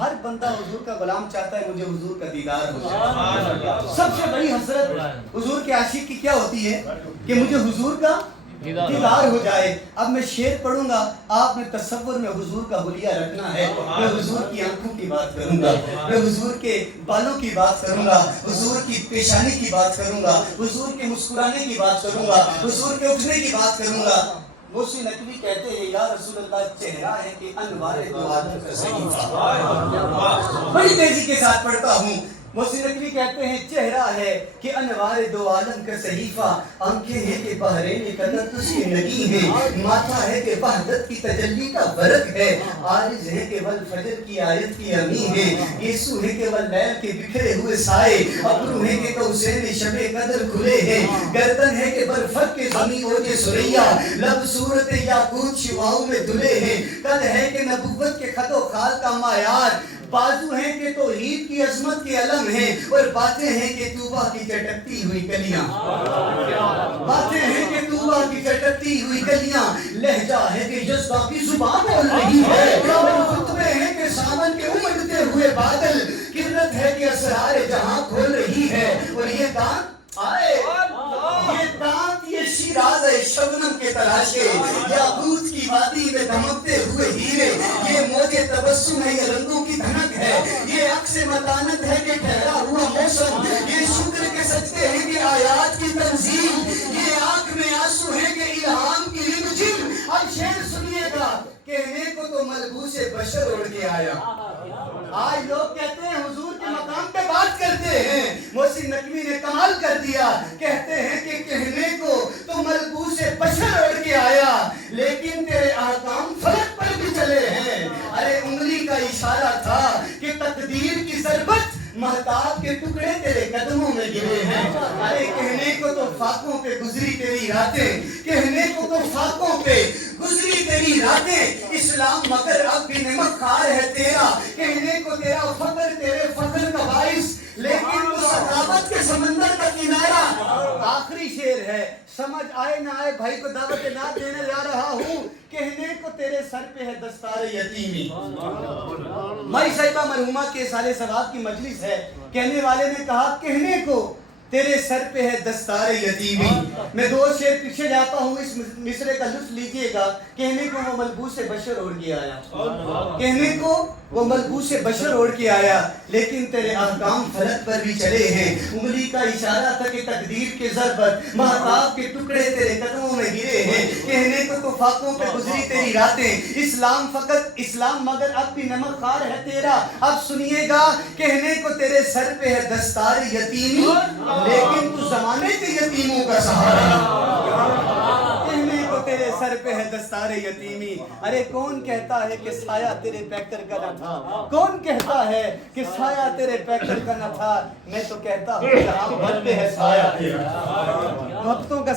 ہر بندہ حضور کا غلام چاہتا ہے مجھے حضور کا دیدار ہو جائے. سب سے بڑی حسرت حضور کے عاشق کی کیا ہوتی ہے کہ مجھے حضور کا دیدار ہو جائے. اب میں شعر پڑھوں گا, آپ نے تصور میں حضور کا حلیہ رکھنا ہے. میں حضور کی آنکھوں کی بات کروں گا, میں حضور کے بالوں کی بات کروں گا, حضور کی پیشانی کی بات کروں گا, حضور کے مسکرانے کی بات کروں گا, حضور کے اٹھنے کی بات کروں گا. موسی نقوی کہتے ہیں یا رسول اللہ چہرہ ہے کہ انوار دو عالم کا صحیفہ. بڑی تیزی کے ساتھ پڑھتا ہوں. موسی نقوی کہتے ہیں چہرہ ہے کہ انوار دو عالم کا صحیفہ, آنکھیں ہیں کہ بحرین قدرت اس کی نگی ہیں, ماتھا ہے کہ وحدت کی تجلی کا برق ہے, عارض ہے کہ والفجر کی آیت کی امی ہے, یسوع ہے کہ واللیل کے بکھرے ہوئے سائے, ابرو ہے کہ توسین شب قدر کھلے ہیں, گردن ہے کہ برفق کے زمین اوج سریا, لب صورت یاقوت شواؤں میں دھلے ہیں, قد ہے کہ نبوت کے خط و خال کا معیار, بازو ہیں کہ توحید کی عظمت کے علم ہیں, اور باتیں ہیں کہ طوبہ کی چٹکتی ہوئی کلیاں, باتیں ہیں کہ طوبہ کی چٹکتی ہوئی کلیاں, لہجہ ہے کہ جذبہ کی زبان بول رہی ہے, اور خطبے ہیں کہ ساون کے امڑتے ہوئے بادل, قدرت ہے کہ اسرار جہاں کھول رہی ہے, اور یہ دانت آئے یہ دانت یہ شیراز ہے شبنم کے تلاشے, یاقوت کی وادی میں دھمکتے ہوئے ہیرے, یہ موجے تبسم ہے یہ رنگوں کی دھنک ہے, یہ عکس متانت ہے کہ ٹھہرا ہوا موسم, یہ شکر کے سجدے ہیں کہ آیات کی تنزیل, یہ آنکھ میں آنسو ہے کہ الہام کی رمجم. اب شعر سنیے گا, کہنے کو تو ملبوس بشر اڑ کے آیا. آج لوگ کہتے ہیں حضور کے مقام پہ بات کرتے ہیں, موسی نقوی نے کمال کر دیا, کہتے ہیں کہ کہنے کو تو ملبوس بشر اڑ کے آیا, لیکن تیرے احکام فلک پر بھی چلے ہیں. ارے انگلی کا اشارہ تھا کہ تقدیر کی ضربت مہتاب کے ٹکڑے تیرے قدموں میں گرے ہیں. ارے کہنے کو تو فاقوں پہ گزری تیری راتیں, کہنے کو تو فاقوں پہ گزری تیری راتیں, اسلام مگر اب بھی نمک خار ہے تیرا, کہنے کو تیرا فخر تیرے فخر کا باعث, لیکن تو سخاوت کے سمندر کا کنارہ. آخری شعر ہے, سمجھ آئے نہ آئے بھائی کو دعوت نات دینے جا رہا ہوں, کہنے کو تیرے سر پہ ہے دستار یتیمی. مائی صاحبہ مرحومہ کے سال ثواب کی مجلس ہے, کہنے والے نے کہا کہنے کو تیرے سر پہ ہے دستار یتیمی. میں دو شعر پیچھے جاتا ہوں, اس مصرے کا لطف لیجئے گا. کہنے کو وہ ملبوس بشر اوڑھ کے آیا, کہنے کو وہ ملبوس بشر اوڑھ کے آیا, لیکن تیرے احکام فلک پر بھی چلے ہیں. انگلی کا اشارہ تھا کہ تقدیر کے ضربت مہتاب کے ٹکڑے تیرے قدموں میں گرے ہیں, کہنے کو تو فاقوں پہ گزری تیری راتیں, اسلام مگر اب بھی نمک خار ہے تیرا. اب سنیے گا, کہنے کو تیرے سر پہ ہے دستار یتیمی, لیکن تو زمانے کے یتیموں کا سہارا. کہنے کو تیرے سر پہ ہے دستار یتیمی. ارے کون کہتا ہے کہ سایہ تیرے پیکر کا نہ تھا, کون کہتا ہے کہ سایہ تیرے پیکر کا نہ تھا, میں تو کہتا ہوں جہاں بھر پہ ہے سایہ تیرا. وقتوں کا